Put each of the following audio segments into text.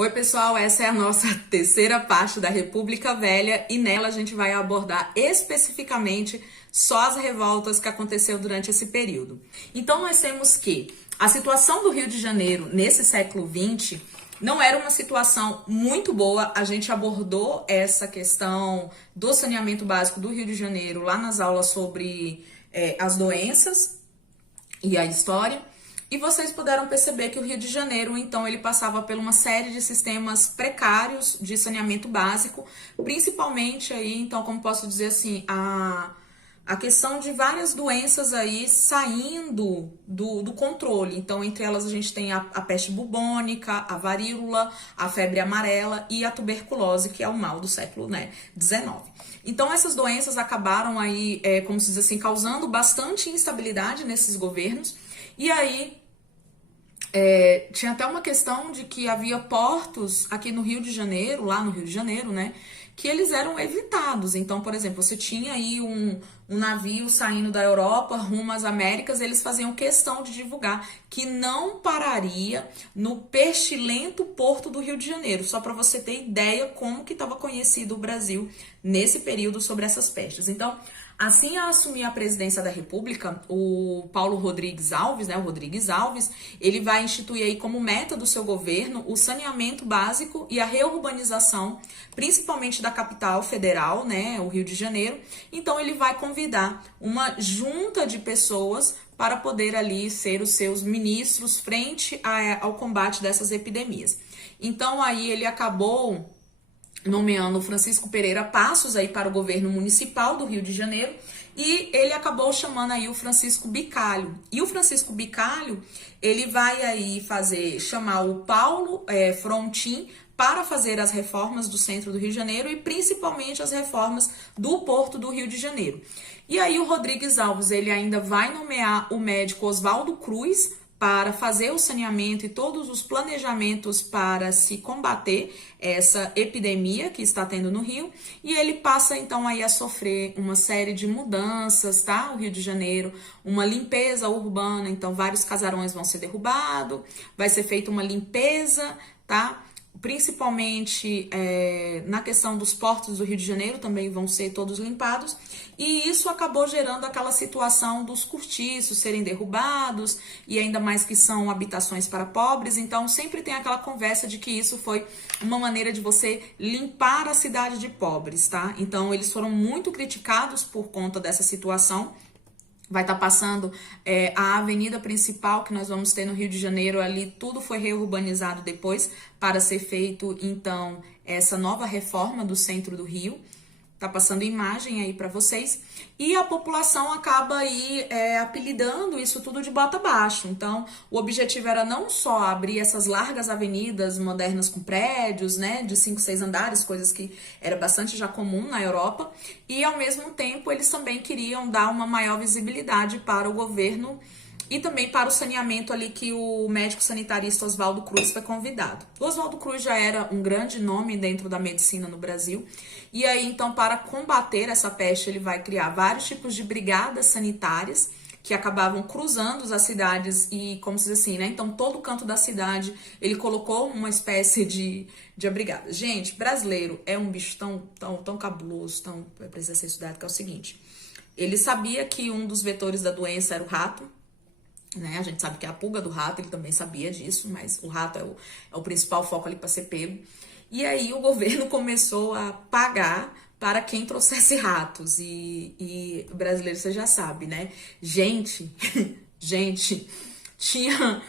Oi, pessoal, essa é a nossa terceira parte da República Velha e nela a gente vai abordar especificamente só as revoltas que aconteceu durante esse período. Então nós temos que a situação do Rio de Janeiro nesse século XX não era uma situação muito boa. A gente abordou essa questão do saneamento básico do Rio de Janeiro lá nas aulas sobre as doenças e a história. E vocês puderam perceber que o Rio de Janeiro, então, ele passava por uma série de sistemas precários de saneamento básico, principalmente aí, então, como posso dizer assim, a questão de várias doenças aí saindo do controle. Então, entre elas a gente tem a peste bubônica, a varíola, a febre amarela e a tuberculose, que é o mal do século XIX. Então, essas doenças acabaram aí, como se diz assim, causando bastante instabilidade nesses governos. E aí, tinha até uma questão de que havia portos aqui no Rio de Janeiro, lá no Rio de Janeiro, né, que eles eram evitados. Então, por exemplo, você tinha aí um navio saindo da Europa rumo às Américas, eles faziam questão de divulgar que não pararia no pestilento porto do Rio de Janeiro, só para você ter ideia como que estava conhecido o Brasil nesse período sobre essas pestes. Então, assim a assumir a presidência da República, o Paulo Rodrigues Alves, né, o Rodrigues Alves, ele vai instituir aí como meta do seu governo o saneamento básico e a reurbanização, principalmente da capital federal, né, o Rio de Janeiro. Então ele vai convidar uma junta de pessoas para poder ali ser os seus ministros frente ao combate dessas epidemias. Então aí ele acabou nomeando o Francisco Pereira Passos aí para o governo municipal do Rio de Janeiro e ele acabou chamando aí o Francisco Bicalho. E o Francisco Bicalho, ele vai aí chamar o Paulo Frontin para fazer as reformas do centro do Rio de Janeiro e principalmente as reformas do Porto do Rio de Janeiro. E aí o Rodrigues Alves, ele ainda vai nomear o médico Oswaldo Cruz para fazer o saneamento e todos os planejamentos para se combater essa epidemia que está tendo no Rio. E ele passa então aí a sofrer uma série de mudanças, tá? O Rio de Janeiro, uma limpeza urbana, então vários casarões vão ser derrubados, vai ser feita uma limpeza, tá? Principalmente na questão dos portos do Rio de Janeiro também vão ser todos limpados, e isso acabou gerando aquela situação dos cortiços serem derrubados, e ainda mais que são habitações para pobres, então sempre tem aquela conversa de que isso foi uma maneira de você limpar a cidade de pobres, tá? Então eles foram muito criticados por conta dessa situação. Vai estar passando a avenida principal que nós vamos ter no Rio de Janeiro, ali tudo foi reurbanizado depois para ser feito, então, essa nova reforma do centro do Rio. Tá passando imagem aí para vocês. E a população acaba aí apelidando isso tudo de bota abaixo. Então, o objetivo era não só abrir essas largas avenidas modernas com prédios, né, de 5, 6 andares, coisas que era bastante já comum na Europa, e ao mesmo tempo eles também queriam dar uma maior visibilidade para o governo e também para o saneamento ali que o médico sanitarista Oswaldo Cruz foi convidado. O Oswaldo Cruz já era um grande nome dentro da medicina no Brasil, e aí então para combater essa peste ele vai criar vários tipos de brigadas sanitárias que acabavam cruzando as cidades e, como se diz assim, né? Então todo canto da cidade ele colocou uma espécie de brigada. Gente, brasileiro é um bicho tão cabuloso, tão precisa ser estudado, que é o seguinte: ele sabia que um dos vetores da doença era o rato, né? A gente sabe que é a pulga do rato, ele também sabia disso, mas o rato é o principal foco ali para ser pego. E aí o governo começou a pagar para quem trouxesse ratos. E o brasileiro, você já sabe, né? Gente, tinha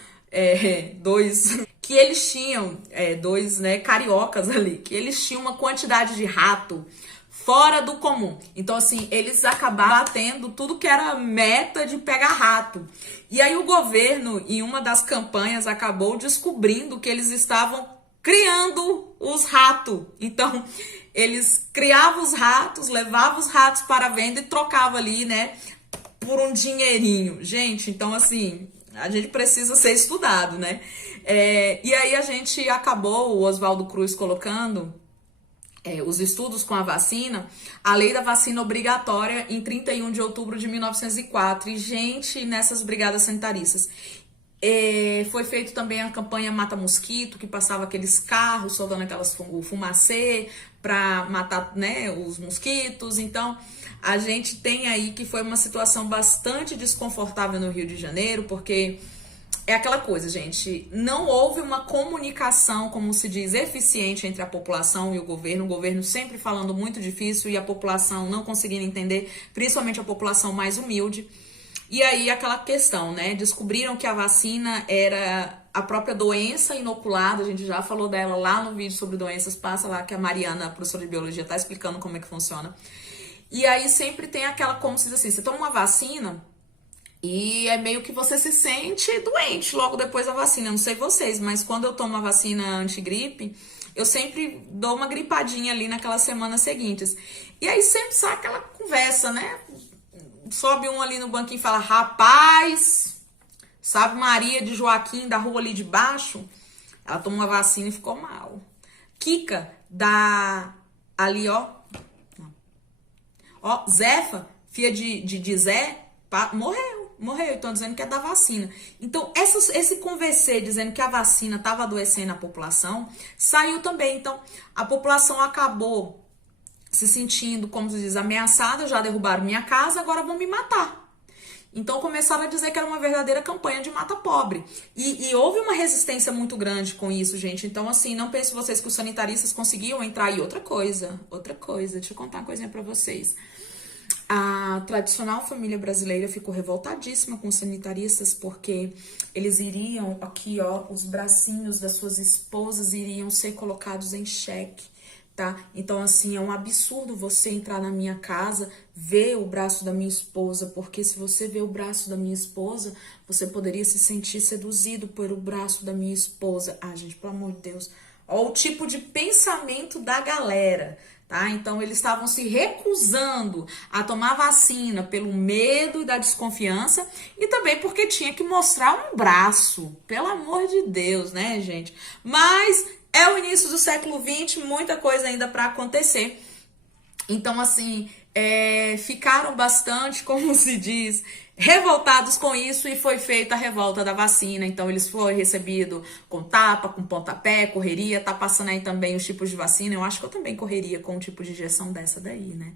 dois né, cariocas ali, que eles tinham uma quantidade de rato fora do comum. Então, assim, eles acabaram batendo tudo que era meta de pegar rato. E aí o governo, em uma das campanhas, acabou descobrindo que eles estavam criando os ratos. Então, eles criavam os ratos, levavam os ratos para a venda e trocavam ali, né, por um dinheirinho. Gente, então, assim, a gente precisa ser estudado, né? E aí a gente acabou, o Oswaldo Cruz colocando os estudos com a vacina, a lei da vacina obrigatória em 31 de outubro de 1904. E, gente, nessas brigadas sanitaristas. Foi feito também a campanha Mata Mosquito, que passava aqueles carros soltando aquelas fumacê para matar, né, os mosquitos. Então, a gente tem aí que foi uma situação bastante desconfortável no Rio de Janeiro, porque é aquela coisa, gente, não houve uma comunicação, como se diz, eficiente entre a população e o governo sempre falando muito difícil e a população não conseguindo entender, principalmente a população mais humilde. E aí aquela questão, né? Descobriram que a vacina era a própria doença inoculada, a gente já falou dela lá no vídeo sobre doenças, passa lá que a Mariana, a professora de biologia, tá explicando como é que funciona. E aí sempre tem aquela, como se diz assim, você toma uma vacina e é meio que você se sente doente logo depois da vacina. Eu não sei vocês, mas quando eu tomo a vacina antigripe, eu sempre dou uma gripadinha ali naquelas semanas seguintes. E aí sempre sai aquela conversa, né? Sobe um ali no banquinho e fala, rapaz, sabe Maria de Joaquim da rua ali de baixo? Ela tomou uma vacina e ficou mal. Kika da ali, ó. Ó, Zefa, filha de Zé, morreu. Estão dizendo que é da vacina. Então, esse conversê dizendo que a vacina estava adoecendo a população, saiu também. Então, a população acabou se sentindo, como se diz, ameaçada, já derrubaram minha casa, agora vão me matar. Então começaram a dizer que era uma verdadeira campanha de mata pobre. E houve uma resistência muito grande com isso, gente. Então, assim, não pense vocês que os sanitaristas conseguiam entrar. E outra coisa, deixa eu contar uma coisinha pra vocês. A tradicional família brasileira ficou revoltadíssima com os sanitaristas, porque eles iriam, aqui ó, os bracinhos das suas esposas iriam ser colocados em xeque. Tá? Então, assim, é um absurdo você entrar na minha casa, ver o braço da minha esposa, porque se você vê o braço da minha esposa, você poderia se sentir seduzido pelo braço da minha esposa. Ah, gente, pelo amor de Deus. Olha o tipo de pensamento da galera, tá? Então, eles estavam se recusando a tomar vacina pelo medo e da desconfiança e também porque tinha que mostrar um braço. Pelo amor de Deus, né, gente? Mas é o início do século XX, muita coisa ainda para acontecer. Então, assim, ficaram bastante, como se diz, revoltados com isso e foi feita a revolta da vacina. Então, eles foram recebidos com tapa, com pontapé, correria. Tá passando aí também os tipos de vacina. Eu acho que eu também correria com um tipo de injeção dessa daí, né?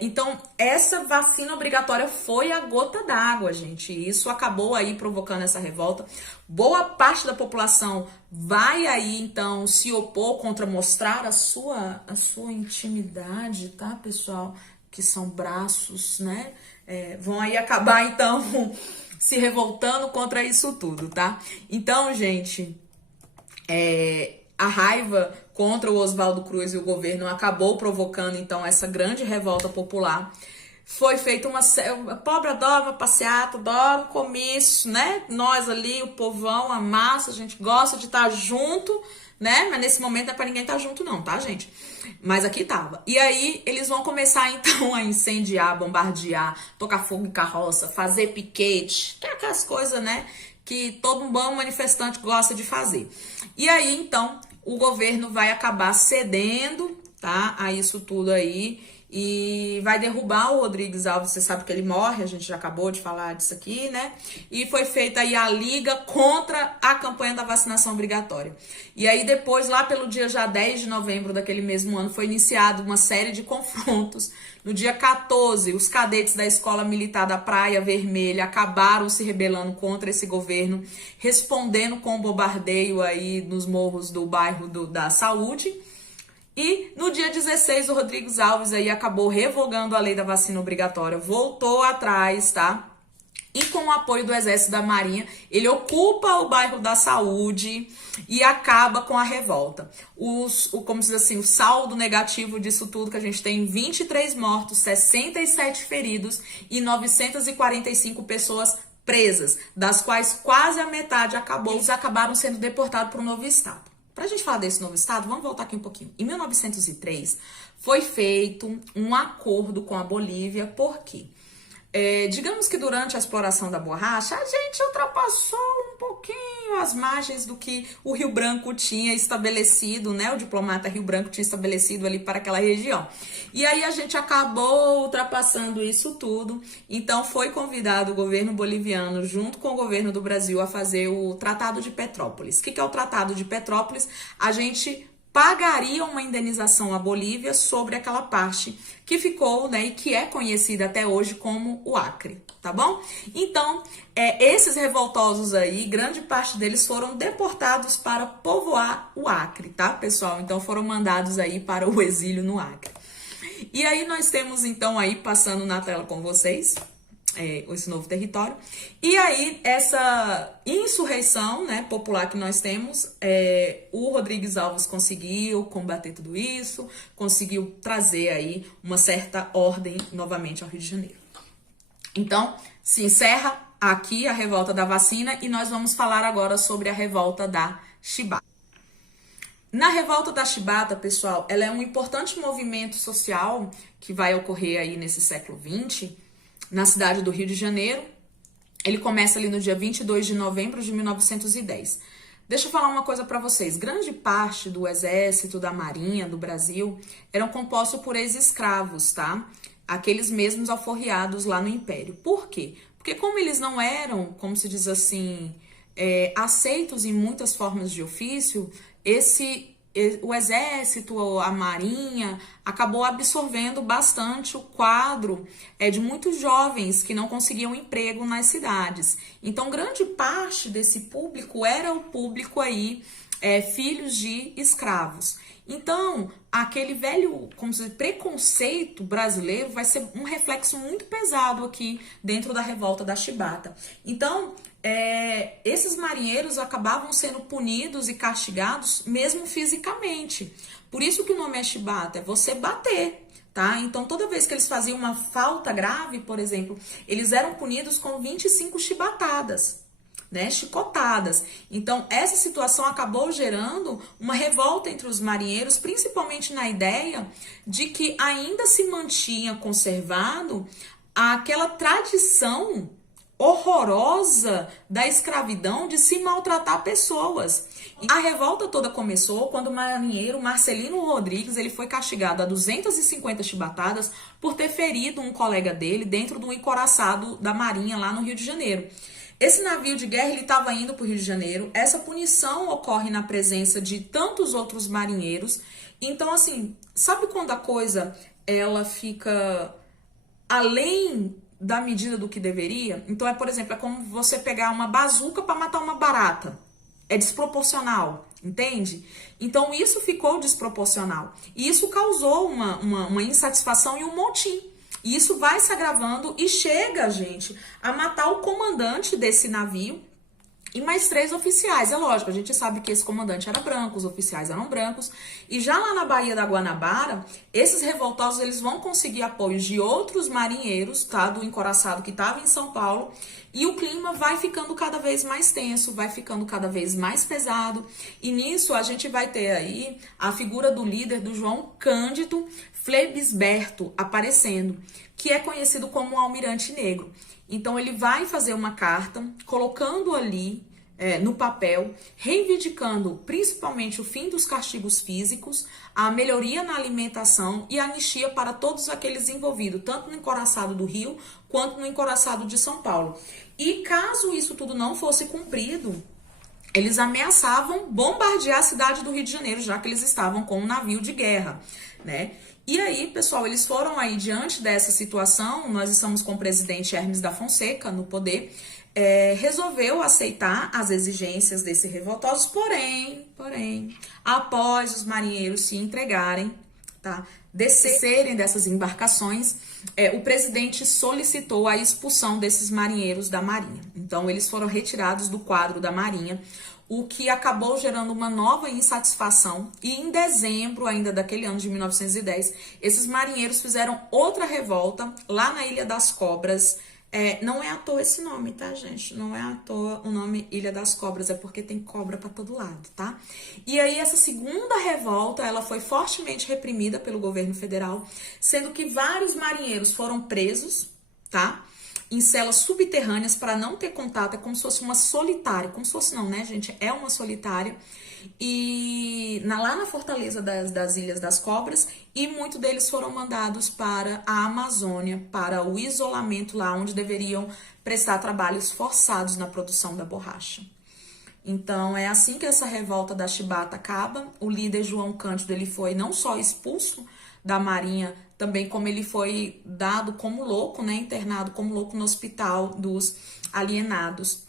Então, essa vacina obrigatória foi a gota d'água, gente. Isso acabou aí provocando essa revolta. Boa parte da população vai aí, então, se opor contra mostrar a sua intimidade, tá, pessoal? Que são braços, né? Vão aí acabar, então, se revoltando contra isso tudo, tá? Então, gente, a raiva contra o Oswaldo Cruz e o governo acabou provocando, então, essa grande revolta popular. Foi feita uma pobre adora uma passeata, adora um comício, né? Nós ali, o povão, a massa, a gente gosta de estar junto, né? Mas nesse momento não é pra ninguém estar junto não, tá, gente? Mas aqui tava. E aí eles vão começar então a incendiar, bombardear, tocar fogo em carroça, fazer piquete, que é aquelas coisas, né? Que todo um bom manifestante gosta de fazer. E aí então o governo vai acabar cedendo, tá? A isso tudo aí. E vai derrubar o Rodrigues Alves, você sabe que ele morre, a gente já acabou de falar disso aqui, né? E foi feita aí a liga contra a campanha da vacinação obrigatória. E aí depois, lá pelo dia já 10 de novembro daquele mesmo ano, foi iniciada uma série de confrontos. No dia 14, os cadetes da Escola Militar da Praia Vermelha acabaram se rebelando contra esse governo, respondendo com bombardeio aí nos morros do bairro da Saúde. E no dia 16, o Rodrigues Alves aí acabou revogando a lei da vacina obrigatória, voltou atrás, tá? E com o apoio do Exército e da Marinha, ele ocupa o bairro da Saúde e acaba com a revolta. Como se diz assim, o saldo negativo disso tudo que a gente tem 23 mortos, 67 feridos e 945 pessoas presas, das quais quase a metade eles acabaram sendo deportados para um novo estado. Para a gente falar desse novo estado, vamos voltar aqui um pouquinho. Em 1903, foi feito um acordo com a Bolívia, por quê? digamos que durante a exploração da borracha, a gente ultrapassou um pouquinho as margens do que o Rio Branco tinha estabelecido, né? O diplomata Rio Branco tinha estabelecido ali para aquela região. E aí a gente acabou ultrapassando isso tudo. Então foi convidado o governo boliviano, junto com o governo do Brasil, a fazer o Tratado de Petrópolis. O que é o Tratado de Petrópolis? A gente pagaria uma indenização à Bolívia sobre aquela parte que ficou, né, e que é conhecida até hoje como o Acre, tá bom? Então, esses revoltosos aí, grande parte deles foram deportados para povoar o Acre, tá, pessoal? Então, foram mandados aí para o exílio no Acre. E aí, nós temos, então, aí, passando na tela com vocês, esse novo território. E aí, essa insurreição, né, popular que nós temos, o Rodrigues Alves conseguiu combater tudo isso, conseguiu trazer aí uma certa ordem novamente ao Rio de Janeiro. Então, se encerra aqui a revolta da vacina e nós vamos falar agora sobre a revolta da Chibata. Na revolta da Chibata, pessoal, ela é um importante movimento social que vai ocorrer aí nesse século XX, na cidade do Rio de Janeiro. Ele começa ali no dia 22 de novembro de 1910. Deixa eu falar uma coisa para vocês. Grande parte do exército, da marinha, do Brasil, eram compostos por ex-escravos, tá? Aqueles mesmos alforriados lá no Império. Por quê? Porque como eles não eram, como se diz assim, aceitos em muitas formas de ofício, o exército, a marinha, acabou absorvendo bastante o quadro de muitos jovens que não conseguiam emprego nas cidades. Então, grande parte desse público era o público aí, filhos de escravos. Então, aquele velho, como se diz, preconceito brasileiro vai ser um reflexo muito pesado aqui dentro da revolta da Chibata. Então, esses marinheiros acabavam sendo punidos e castigados mesmo fisicamente. Por isso que o nome é chibata, é você bater, tá? Então, toda vez que eles faziam uma falta grave, por exemplo, eles eram punidos com 25 chibatadas, né? Chicotadas. Então, essa situação acabou gerando uma revolta entre os marinheiros, principalmente na ideia de que ainda se mantinha conservado aquela tradição horrorosa da escravidão de se maltratar pessoas. A revolta toda começou quando o marinheiro Marcelino Rodrigues ele foi castigado a 250 chibatadas por ter ferido um colega dele dentro de um encoraçado da marinha lá no Rio de Janeiro. Esse navio de guerra ele estava indo para o Rio de Janeiro. Essa punição ocorre na presença de tantos outros marinheiros. Então, assim, sabe quando a coisa ela fica além da medida do que deveria? Então, por exemplo, é como você pegar uma bazuca para matar uma barata. É desproporcional, entende? Então, isso ficou desproporcional. E isso causou uma insatisfação e um motim. E isso vai se agravando e chega, gente, a matar o comandante desse navio e mais 3 oficiais. É lógico, a gente sabe que esse comandante era branco, os oficiais eram brancos. E já lá na Baía da Guanabara, esses revoltosos eles vão conseguir apoio de outros marinheiros, tá, do encoraçado que estava em São Paulo. E o clima vai ficando cada vez mais tenso, vai ficando cada vez mais pesado. E nisso a gente vai ter aí a figura do líder, do João Cândido Flebisberto, aparecendo, que é conhecido como o Almirante Negro. Então, ele vai fazer uma carta, colocando ali no papel, reivindicando principalmente o fim dos castigos físicos, a melhoria na alimentação e a anistia para todos aqueles envolvidos, tanto no encoraçado do Rio, quanto no encoraçado de São Paulo. E caso isso tudo não fosse cumprido, eles ameaçavam bombardear a cidade do Rio de Janeiro, já que eles estavam com um navio de guerra, né? E aí, pessoal, eles foram aí diante dessa situação, nós estamos com o presidente Hermes da Fonseca no poder, resolveu aceitar as exigências desses revoltosos, porém, após os marinheiros se entregarem, tá, descerem dessas embarcações, o presidente solicitou a expulsão desses marinheiros da marinha. Então, eles foram retirados do quadro da marinha, o que acabou gerando uma nova insatisfação. E em dezembro ainda daquele ano de 1910, esses marinheiros fizeram outra revolta lá na Ilha das Cobras. Não é à toa esse nome, tá, gente? Não é à toa o nome Ilha das Cobras, é porque tem cobra pra todo lado, tá? E aí essa segunda revolta, ela foi fortemente reprimida pelo governo federal, sendo que vários marinheiros foram presos, tá? em celas subterrâneas para não ter contato, é como se fosse uma solitária, como se fosse não, né, gente? É uma solitária. E lá na Fortaleza das Ilhas das Cobras, e muitos deles foram mandados para a Amazônia, para o isolamento lá, onde deveriam prestar trabalhos forçados na produção da borracha. Então, é assim que essa revolta da Chibata acaba. O líder João Cândido, ele foi não só expulso da Marinha, também como ele foi dado como louco, né, internado como louco no hospital dos alienados.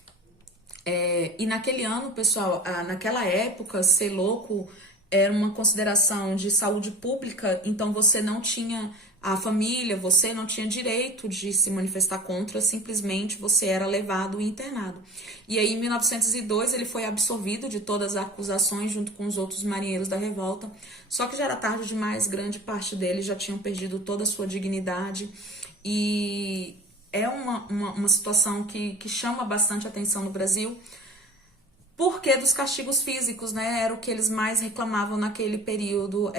E naquele ano, pessoal, naquela época, ser louco era uma consideração de saúde pública, então você não tinha a família, você não tinha direito de se manifestar contra, simplesmente você era levado e internado. E aí, em 1902, ele foi absolvido de todas as acusações junto com os outros marinheiros da revolta, só que já era tarde demais, grande parte deles já tinham perdido toda a sua dignidade, e é uma situação que chama bastante atenção no Brasil, porque dos castigos físicos, né? Era o que eles mais reclamavam naquele período,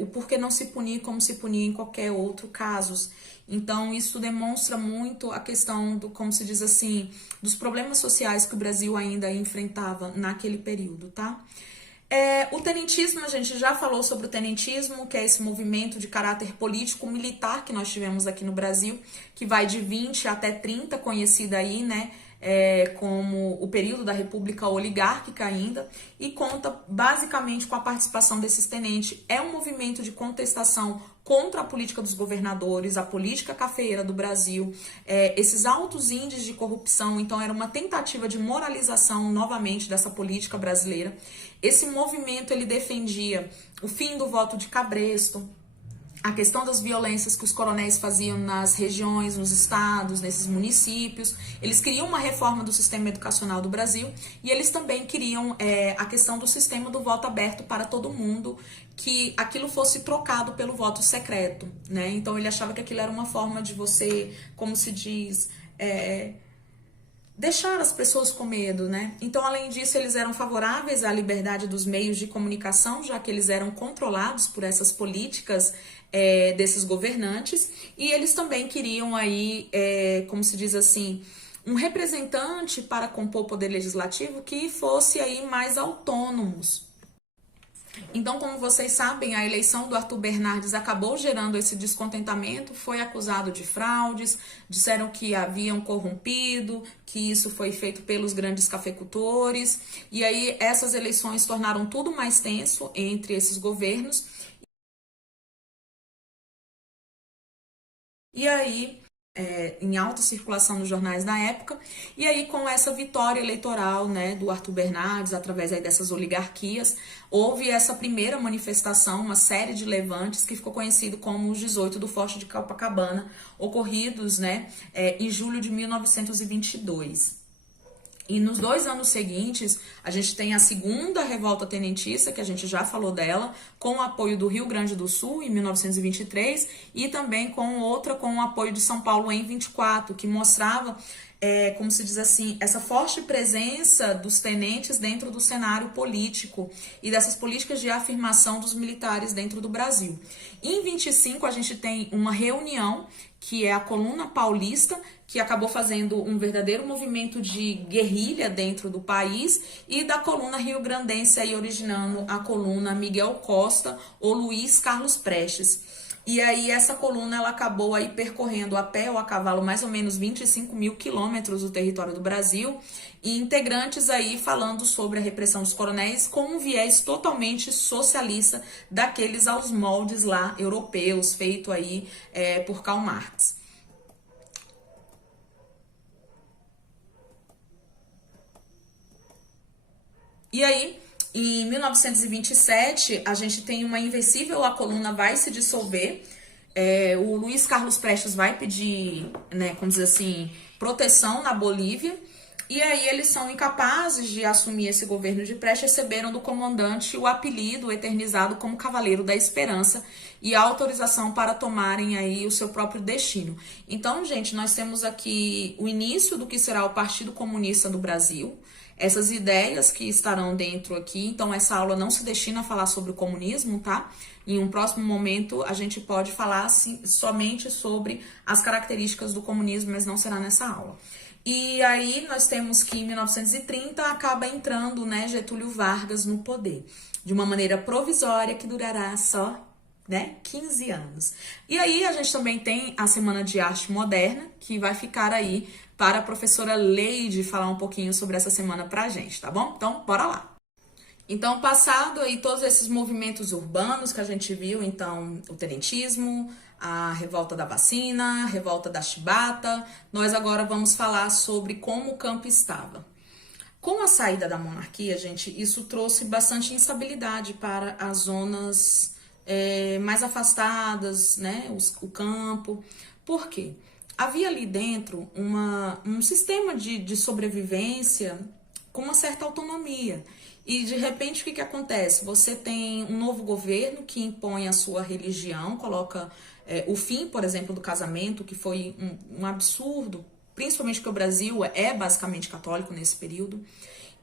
o porquê não se punir como se punia em qualquer outro caso. Então, isso demonstra muito a questão do, como se diz assim, dos problemas sociais que o Brasil ainda enfrentava naquele período, tá? O tenentismo, a gente já falou sobre o tenentismo, que é esse movimento de caráter político-militar que nós tivemos aqui no Brasil, que vai de 20 até 30, conhecida aí, né, como o período da República Oligárquica ainda, e conta basicamente com a participação desses tenentes. É um movimento de contestação contra a política dos governadores, a política cafeeira do Brasil, esses altos índices de corrupção. Então era uma tentativa de moralização novamente dessa política brasileira. Esse movimento, ele defendia o fim do voto de cabresto, a questão das violências que os coronéis faziam nas regiões, nos estados, nesses municípios. Eles queriam uma reforma do sistema educacional do Brasil, e eles também queriam a questão do sistema do voto aberto para todo mundo, que aquilo fosse trocado pelo voto secreto, né? Então ele achava que aquilo era uma forma de você, como se diz, deixar as pessoas com medo, né? Então, além disso, eles eram favoráveis à liberdade dos meios de comunicação, já que eles eram controlados por essas políticas desses governantes, e eles também queriam aí, como se diz assim, um representante para compor o poder legislativo que fosse aí mais autônomos. Então, como vocês sabem, a eleição do Arthur Bernardes acabou gerando esse descontentamento, foi acusado de fraudes, disseram que haviam corrompido, que isso foi feito pelos grandes cafeicultores, e aí essas eleições tornaram tudo mais tenso entre esses governos. E aí, em alta circulação nos jornais da época, e aí com essa vitória eleitoral, né, do Arthur Bernardes, através aí dessas oligarquias, houve essa primeira manifestação, uma série de levantes que ficou conhecido como os 18 do Forte de Copacabana, ocorridos, né, em julho de 1922. E nos 2 anos seguintes, a gente tem a segunda revolta tenentista, que a gente já falou dela, com o apoio do Rio Grande do Sul, em 1923, e também com outra com o apoio de São Paulo em 24, que mostrava, como se diz assim, essa forte presença dos tenentes dentro do cenário político e dessas políticas de afirmação dos militares dentro do Brasil. Em 25, a gente tem uma reunião, que é a Coluna Paulista, que acabou fazendo um verdadeiro movimento de guerrilha dentro do país, e da Coluna Rio-Grandense, aí originando a Coluna Miguel Costa ou Luiz Carlos Prestes. E aí essa coluna, ela acabou aí percorrendo a pé ou a cavalo mais ou menos 25 mil quilômetros do território do Brasil, e integrantes aí falando sobre a repressão dos coronéis com um viés totalmente socialista, daqueles aos moldes lá europeus, feito aí por Karl Marx. E aí, em 1927, a gente tem uma invencível, a coluna vai se dissolver, o Luiz Carlos Prestes vai pedir, né, como dizer assim, proteção na Bolívia, e aí eles são incapazes de assumir esse governo de Prestes, receberam do comandante o apelido eternizado como Cavaleiro da Esperança e a autorização para tomarem aí o seu próprio destino. Então, gente, nós temos aqui o início do que será o Partido Comunista do Brasil, essas ideias que estarão dentro aqui. Então, essa aula não se destina a falar sobre o comunismo, tá? Em um próximo momento, a gente pode falar somente sobre as características do comunismo, mas não será nessa aula. E aí, nós temos que em 1930 acaba entrando, né, Getúlio Vargas no poder, de uma maneira provisória que durará só, né, 15 anos. E aí, a gente também tem a Semana de Arte Moderna, que vai ficar aí para a professora Leide falar um pouquinho sobre essa semana pra gente, tá bom? Então, bora lá! Então, passado aí todos esses movimentos urbanos que a gente viu, então, o tenentismo, a revolta da vacina, a revolta da chibata, nós agora vamos falar sobre como o campo estava. Com a saída da monarquia, gente, isso trouxe bastante instabilidade para as zonas mais afastadas, né, o campo. Por quê? Havia ali dentro um sistema de sobrevivência com uma certa autonomia. E, de repente, o que acontece? Você tem um novo governo que impõe a sua religião, coloca o fim, por exemplo, do casamento, que foi um absurdo, principalmente porque o Brasil é basicamente católico nesse período.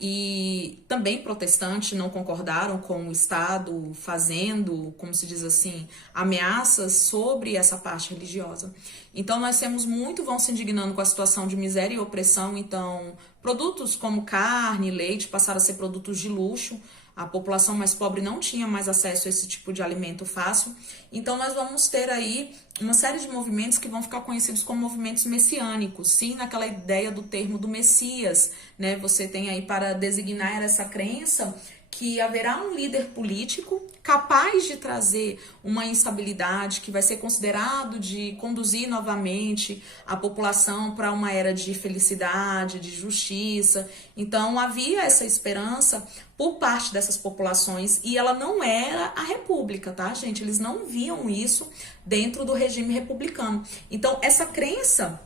E também protestantes não concordaram com o Estado fazendo, como se diz assim, ameaças sobre essa parte religiosa. Então nós temos vão se indignando com a situação de miséria e opressão, então produtos como carne, leite passaram a ser produtos de luxo, a população mais pobre não tinha mais acesso a esse tipo de alimento fácil, então nós vamos ter aí uma série de movimentos que vão ficar conhecidos como movimentos messiânicos, sim, naquela ideia do termo do Messias, né? Você tem aí para designar essa crença que haverá um líder político capaz de trazer uma instabilidade, que vai ser considerado de conduzir novamente a população para uma era de felicidade, de justiça. Então havia essa esperança por parte dessas populações e ela não era a república, tá, gente? Eles não viam isso dentro do regime republicano. Então essa crença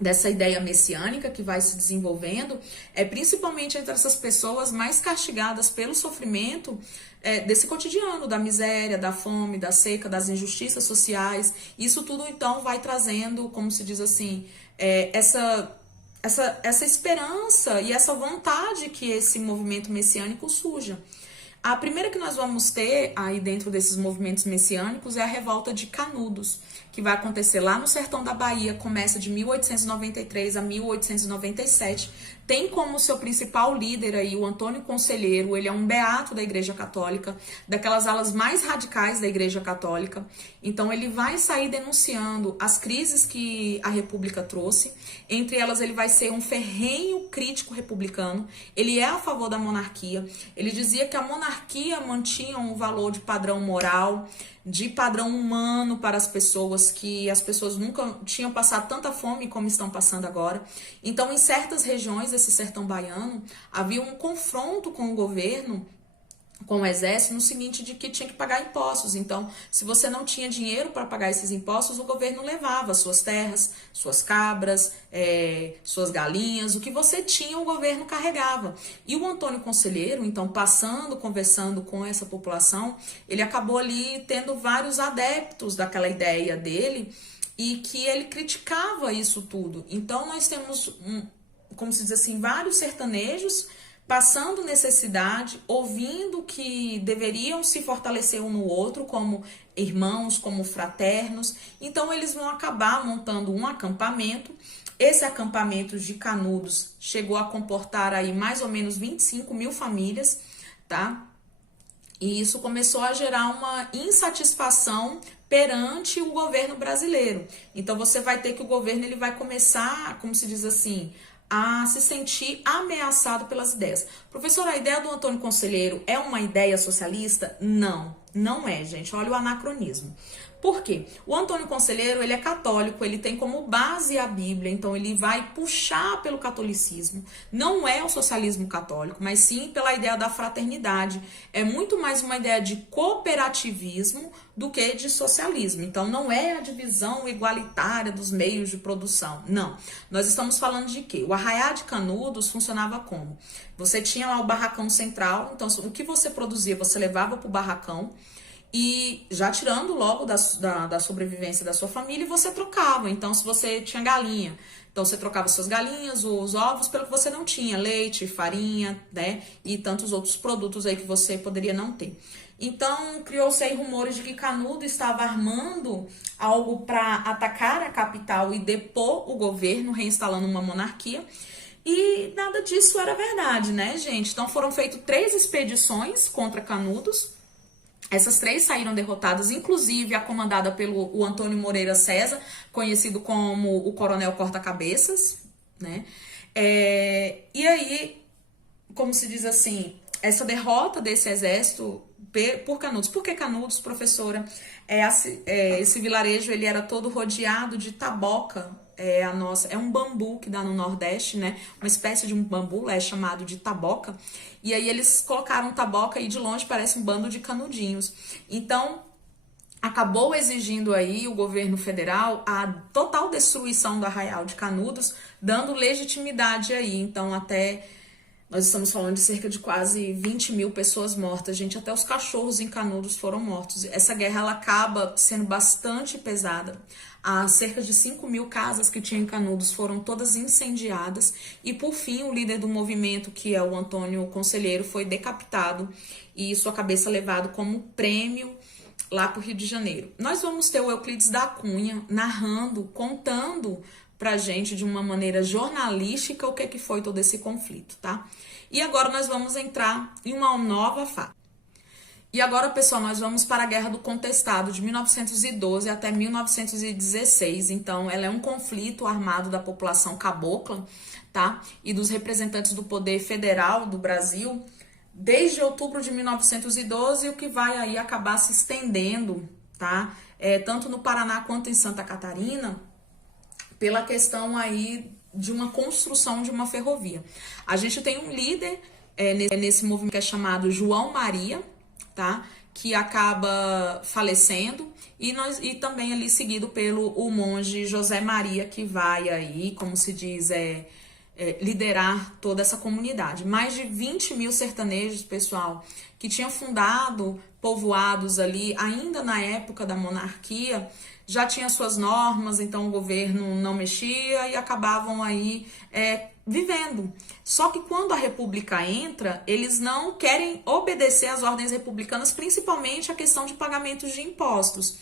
dessa ideia messiânica que vai se desenvolvendo, principalmente entre essas pessoas mais castigadas pelo sofrimento desse cotidiano, da miséria, da fome, da seca, das injustiças sociais. Isso tudo, então, vai trazendo, como se diz assim, essa esperança e essa vontade que esse movimento messiânico surja. A primeira que nós vamos ter aí dentro desses movimentos messiânicos é a revolta de Canudos, que vai acontecer lá no sertão da Bahia, começa de 1893 a 1897. Tem como seu principal líder aí o Antônio Conselheiro, ele é um beato da Igreja Católica, daquelas alas mais radicais da Igreja Católica. Então ele vai sair denunciando as crises que a República trouxe. Entre elas ele vai ser um ferrenho crítico republicano, ele é a favor da monarquia, ele dizia que a monarquia mantinha um valor de padrão moral, de padrão humano para as pessoas, que as pessoas nunca tinham passado tanta fome como estão passando agora. Então, em certas regiões desse sertão baiano, havia um confronto com o governo, com o exército, no seguinte de que tinha que pagar impostos. Então, se você não tinha dinheiro para pagar esses impostos, o governo levava suas terras, suas cabras, suas galinhas, o que você tinha, o governo carregava. E o Antônio Conselheiro, então, conversando com essa população, ele acabou ali tendo vários adeptos daquela ideia dele e que ele criticava isso tudo. Então, nós temos, como se diz assim, vários sertanejos passando necessidade, ouvindo que deveriam se fortalecer um no outro como irmãos, como fraternos. Então eles vão acabar montando um acampamento. Esse acampamento de Canudos chegou a comportar aí mais ou menos 25 mil famílias, tá? E isso começou a gerar uma insatisfação perante o governo brasileiro. Então você vai ter que o governo ele vai começar, como se diz assim, a se sentir ameaçado pelas ideias. Professora, a ideia do Antônio Conselheiro é uma ideia socialista? Não, não é, gente. Olha o anacronismo. Por quê? O Antônio Conselheiro, ele é católico, ele tem como base a Bíblia, então ele vai puxar pelo catolicismo. Não é o socialismo católico, mas sim pela ideia da fraternidade. É muito mais uma ideia de cooperativismo do que de socialismo. Então não é a divisão igualitária dos meios de produção, não. Nós estamos falando de quê? O Arraiá de Canudos funcionava como? Você tinha lá o barracão central, então o que você produzia, você levava para o barracão, e já tirando logo da sobrevivência da sua família, e você trocava. Então, se você tinha galinha, então você trocava suas galinhas, os ovos, pelo que você não tinha, leite, farinha, né, e tantos outros produtos aí que você poderia não ter. Então, criou-se aí rumores de que Canudo estava armando algo para atacar a capital e depor o governo, reinstalando uma monarquia. E nada disso era verdade, né, gente? Então foram feitas 3 expedições contra Canudos. Essas 3 saíram derrotadas, inclusive a comandada pelo o Antônio Moreira César, conhecido como o Coronel Corta-Cabeças, né? E aí, como se diz assim, essa derrota desse exército por Canudos. Por que Canudos, professora? Esse vilarejo ele era todo rodeado de taboca. É um bambu que dá no Nordeste, né? Uma espécie de um bambu, é chamado de taboca. E aí eles colocaram taboca e de longe parece um bando de canudinhos. Então, acabou exigindo aí o governo federal a total destruição do Arraial de Canudos, dando legitimidade aí. Então, até nós estamos falando de cerca de quase 20 mil pessoas mortas, gente. Até os cachorros em Canudos foram mortos. Essa guerra ela acaba sendo bastante pesada. As cerca de 5 mil casas que tinha em Canudos foram todas incendiadas. E por fim, o líder do movimento, que é o Antônio Conselheiro, foi decapitado e sua cabeça levado como prêmio lá para o Rio de Janeiro. Nós vamos ter o Euclides da Cunha narrando, contando pra gente de uma maneira jornalística o que foi todo esse conflito, tá? E agora nós vamos entrar em uma nova fase. E agora, pessoal, nós vamos para a Guerra do Contestado, de 1912 até 1916. Então, ela é um conflito armado da população cabocla, tá? E dos representantes do poder federal do Brasil, desde outubro de 1912, o que vai aí acabar se estendendo, tá? Tanto no Paraná quanto em Santa Catarina, pela questão aí de uma construção de uma ferrovia. A gente tem um líder nesse movimento que é chamado João Maria, tá? Que acaba falecendo e também ali seguido pelo o monge José Maria, que vai aí, como se diz, liderar toda essa comunidade. Mais de 20 mil sertanejos, pessoal, que tinham fundado povoados ali ainda na época da monarquia, já tinha suas normas, então o governo não mexia e acabavam aí vivendo. Só que quando a república entra, eles não querem obedecer às ordens republicanas, principalmente a questão de pagamentos de impostos.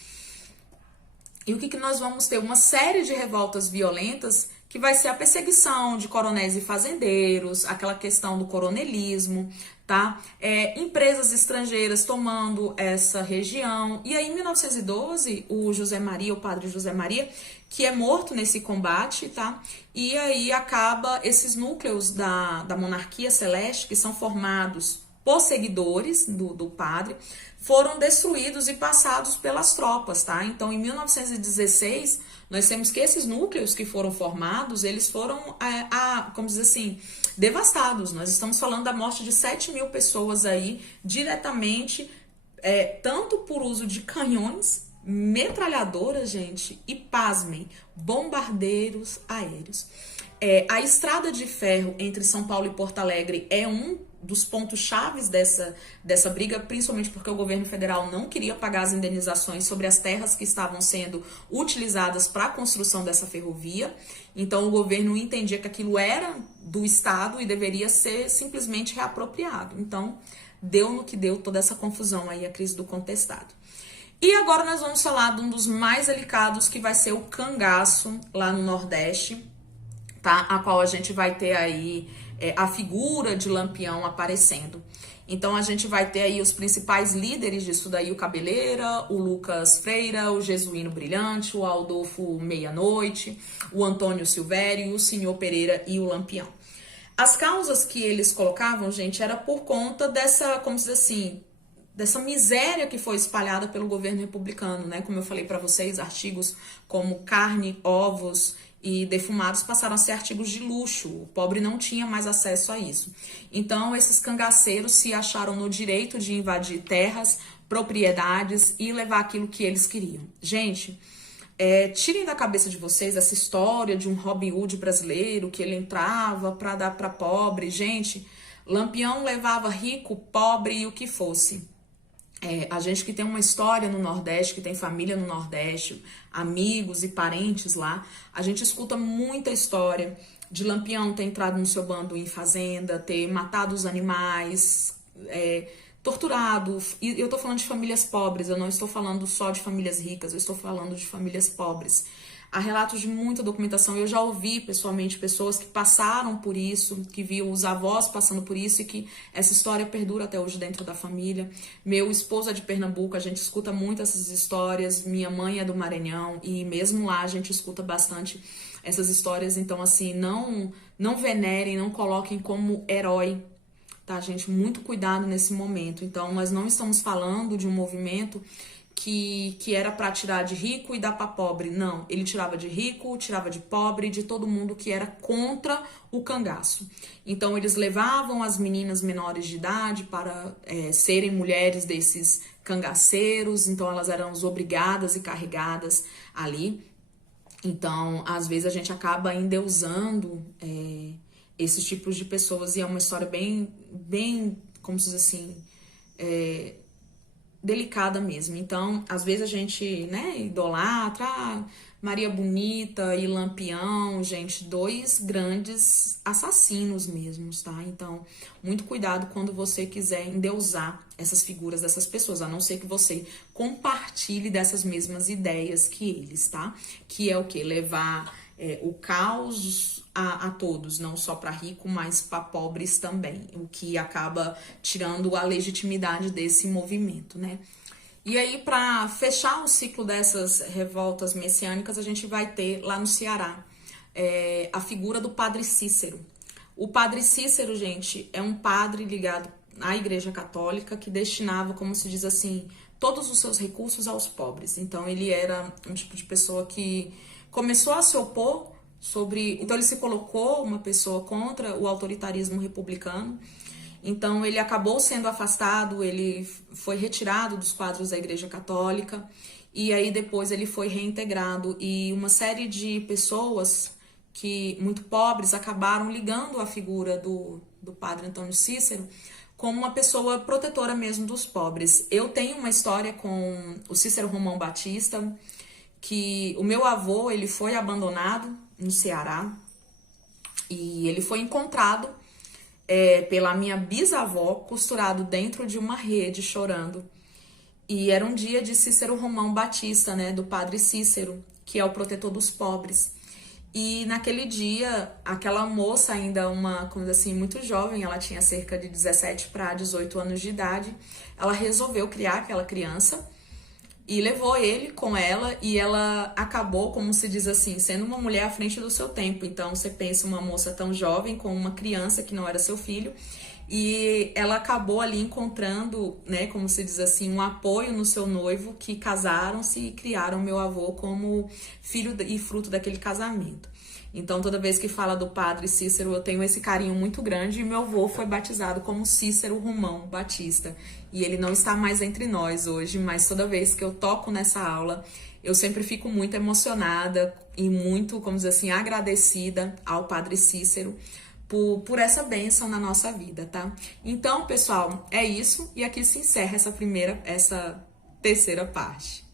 E o que nós vamos ter? Uma série de revoltas violentas, que vai ser a perseguição de coronéis e fazendeiros, aquela questão do coronelismo, tá? Empresas estrangeiras tomando essa região. E aí, em 1912, o José Maria, o padre José Maria, que é morto nesse combate, tá? E aí acaba esses núcleos da monarquia celeste, que são formados por seguidores do padre, foram destruídos e passados pelas tropas, tá? Então, em 1916, nós temos que esses núcleos que foram formados, eles foram, como dizer assim, devastados. Nós estamos falando da morte de 7 mil pessoas aí, diretamente, tanto por uso de canhões, metralhadoras, gente, e pasmem, bombardeiros aéreos. A estrada de ferro entre São Paulo e Porto Alegre é um dos pontos chaves dessa briga, principalmente porque o governo federal não queria pagar as indenizações sobre as terras que estavam sendo utilizadas para a construção dessa ferrovia. Então o governo entendia que aquilo era do Estado e deveria ser simplesmente reapropriado. Então deu no que deu toda essa confusão aí, a crise do contestado. E agora nós vamos falar de um dos mais delicados, que vai ser o cangaço lá no Nordeste, tá? A qual a gente vai ter aí a figura de Lampião aparecendo. Então a gente vai ter aí os principais líderes disso daí, o Cabeleira, o Lucas Freira, o Jesuíno Brilhante, o Aldolfo Meia-Noite, o Antônio Silvério, o Senhor Pereira e o Lampião. As causas que eles colocavam, gente, era por conta dessa, como se diz assim, dessa miséria que foi espalhada pelo governo republicano, né? Como eu falei para vocês, artigos como carne, ovos e defumados passaram a ser artigos de luxo. O pobre não tinha mais acesso a isso. Então, esses cangaceiros se acharam no direito de invadir terras, propriedades e levar aquilo que eles queriam. Gente, tirem da cabeça de vocês essa história de um Robin Hood brasileiro, que ele entrava para dar para pobre. Gente, Lampião levava rico, pobre e o que fosse. A gente que tem uma história no Nordeste, que tem família no Nordeste, amigos e parentes lá, a gente escuta muita história de Lampião ter entrado no seu bando em fazenda, ter matado os animais, torturado. E eu tô falando de famílias pobres, eu não estou falando só de famílias ricas, eu estou falando de famílias pobres. Há relatos de muita documentação. Eu já ouvi pessoalmente pessoas que passaram por isso, que viam os avós passando por isso e que essa história perdura até hoje dentro da família. Meu esposo é de Pernambuco, a gente escuta muito essas histórias. Minha mãe é do Maranhão e mesmo lá a gente escuta bastante essas histórias. Então, assim, não venerem, não coloquem como herói, tá, gente? Muito cuidado nesse momento. Então, nós não estamos falando de um movimento que era para tirar de rico e dar para pobre. Não, ele tirava de rico, tirava de pobre, de todo mundo que era contra o cangaço. Então, eles levavam as meninas menores de idade para serem mulheres desses cangaceiros. Então, elas eram obrigadas e carregadas ali. Então, às vezes, a gente acaba endeusando esses tipos de pessoas. E é uma história bem, como se diz assim, delicada mesmo. Então, às vezes a gente, né, idolatra Maria Bonita e Lampião, gente, dois grandes assassinos mesmos, tá? Então, muito cuidado quando você quiser endeusar essas figuras dessas pessoas, a não ser que você compartilhe dessas mesmas ideias que eles, tá? Que é o quê? Levar o caos a todos, não só para rico, mas para pobres também, o que acaba tirando a legitimidade desse movimento, né? E aí, para fechar o ciclo dessas revoltas messiânicas, a gente vai ter lá no Ceará a figura do Padre Cícero. O Padre Cícero, gente, é um padre ligado à Igreja Católica que destinava, como se diz assim, todos os seus recursos aos pobres. Então, ele era um tipo de pessoa que começou a se opor então ele se colocou uma pessoa contra o autoritarismo republicano. Então ele acabou sendo afastado, ele foi retirado dos quadros da Igreja Católica e aí depois ele foi reintegrado e uma série de pessoas muito pobres acabaram ligando a figura do padre Antônio Cícero como uma pessoa protetora mesmo dos pobres. Eu tenho uma história com o Cícero Romão Batista, que o meu avô, ele foi abandonado no Ceará e ele foi encontrado pela minha bisavó costurado dentro de uma rede chorando. E era um dia de Cícero Romão Batista, né, do Padre Cícero, que é o protetor dos pobres. E naquele dia, aquela moça ainda, como assim, muito jovem, ela tinha cerca de 17 para 18 anos de idade, ela resolveu criar aquela criança e levou ele com ela e ela acabou, como se diz assim, sendo uma mulher à frente do seu tempo. Então você pensa uma moça tão jovem com uma criança que não era seu filho e ela acabou ali encontrando, né, como se diz assim, um apoio no seu noivo, que casaram-se e criaram meu avô como filho e fruto daquele casamento. Então, toda vez que fala do Padre Cícero, eu tenho esse carinho muito grande. E meu avô foi batizado como Cícero Romão Batista. E ele não está mais entre nós hoje, mas toda vez que eu toco nessa aula, eu sempre fico muito emocionada e muito, como dizer assim, agradecida ao Padre Cícero por essa bênção na nossa vida, tá? Então, pessoal, é isso. E aqui se encerra essa terceira parte.